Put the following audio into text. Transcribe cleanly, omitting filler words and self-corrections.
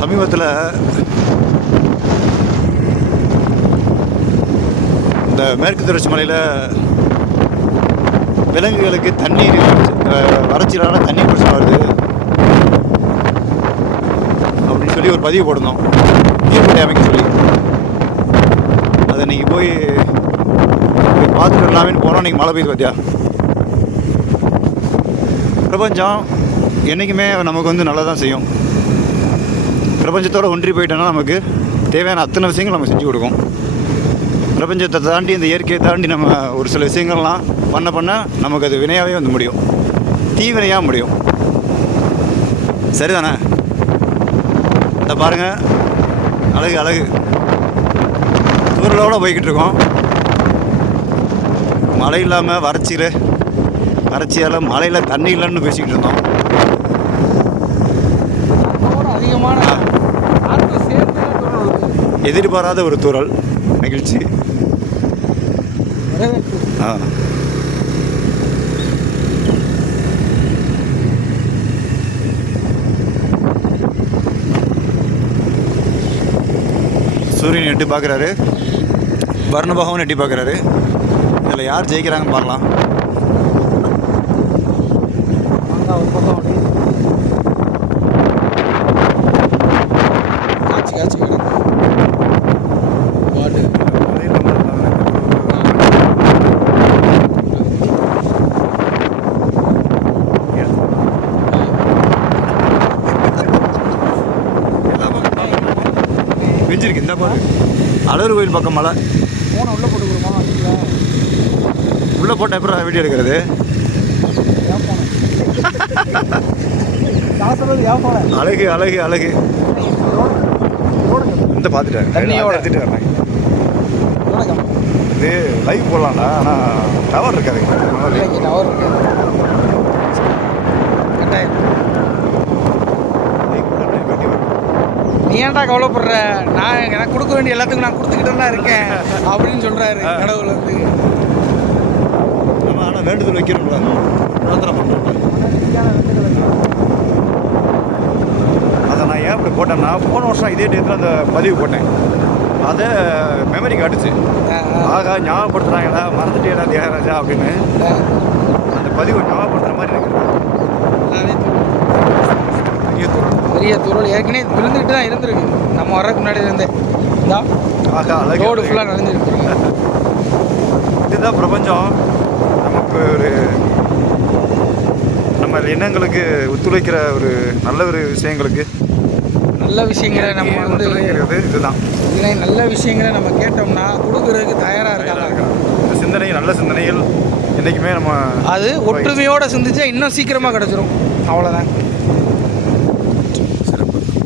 சமீபத்தில் இந்த மேற்கு தொடர்ச்சி மலையில் விலங்குகளுக்கு தண்ணீர் வறட்சியால் தண்ணி பிரச்சனை வருது அப்படின்னு சொல்லி ஒரு பதிவு போடணும், நீர்நிலை அமைக்க சொல்லி. அதை நீங்கள் போய் பார்த்துட்டு எல்லாமே போனால் நீங்கள் மழை பெய்யுது பார்த்தியா. பிரபஞ்சம் என்றைக்குமே நமக்கு வந்து நல்லா தான் செய்யும். பிரபஞ்சத்தோடு ஒன்றி போயிட்டோன்னா நமக்கு தேவையான அத்தனை விஷயங்கள் நம்ம செஞ்சு கொடுக்கும். பிரபஞ்சத்தை தாண்டி இந்த இயற்கையை தாண்டி நம்ம ஒரு சில விஷயங்கள்லாம் பண்ண நமக்கு அது வினையாகவே வந்து முடியும், தீவினையாக முடியும். சரிதானே? இந்த பாருங்கள், அழகு அழகு தூரலோடு போய்கிட்டு இருக்கோம். மழை இல்லாமல் வறட்சியால் மழையில் தண்ணி இல்லைன்னு பேசிக்கிட்டு இருந்தோம். எதிர்பாராத ஒரு தூறல் நிகழ்ச்சி. சூரியன் எட்டி பார்க்குறாரு, வர்ண பகவான் எட்டி பார்க்குறாரு. இதில் யார் ஜெயிக்கிறாங்கன்னு பார்க்கலாம். வெஞ்சிருக்கு இந்த பாரு, அழகர் கோயில் பக்கம் மலை. உள்ளே போட்ட அப்புறம் வீடியோ எடுக்கிறது. அழகு அழகு அழகு. இந்த பார்த்துட்டேன், எடுத்துகிட்டு வரேன். இது லைவ் போடலாம்டா, ஆனால் டவர் இருக்காது. டவர் நீ ஏன்டா கவலைப்படுற, நான் எனக்கு கொடுக்க வேண்டிய எல்லாத்துக்கும் நான் கொடுத்துக்கிட்டு தான் இருக்கேன் அப்படின்னு சொல்கிறாரு கடவுள் வந்து. நம்ம ஆனால் வேண்டுதல் வைக்கிறோம்ல, பிரார்த்தனை பண்ணுறோம். அதை நான் ஏன் இப்படி போட்டேன்னா, போன வருஷம் இதே டேத்தில் அந்த பதிவு போட்டேன். அதை மெமரி காட்டுச்சு. ஆகா, ஞாபகப்படுத்துகிறாங்களா, மறந்துட்டேடா தியாகராஜா அப்படின்னு. அந்த பதிவை ஞாபகப்படுத்துகிற மாதிரி இருக்குது. பெரிய தூரல் ஏற்கனவே விழுந்துக்கிட்டு தான் இருந்திருக்கு. நம்ம வர்றதுக்கு முன்னாடி இருந்தே ரோடு ஃபுல்லாக நடந்துருக்கு. இதுதான் பிரபஞ்சம் நமக்கு ஒரு நம்ம எண்ணங்களுக்கு ஒத்துழைக்கிற ஒரு நல்ல ஒரு விஷயங்களுக்கு, நல்ல விஷயங்களை நம்ம வந்து இதுதான் நல்ல விஷயங்களை நம்ம கேட்டோம்னா கொடுக்கறதுக்கு தயாராக இருக்காங்க. இந்த சிந்தனை, நல்ல சிந்தனைகள் என்றைக்குமே நம்ம அது ஒற்றுமையோடு சிந்திச்சா இன்னும் சீக்கிரமாக கிடச்சிரும். அவ்வளோதான்.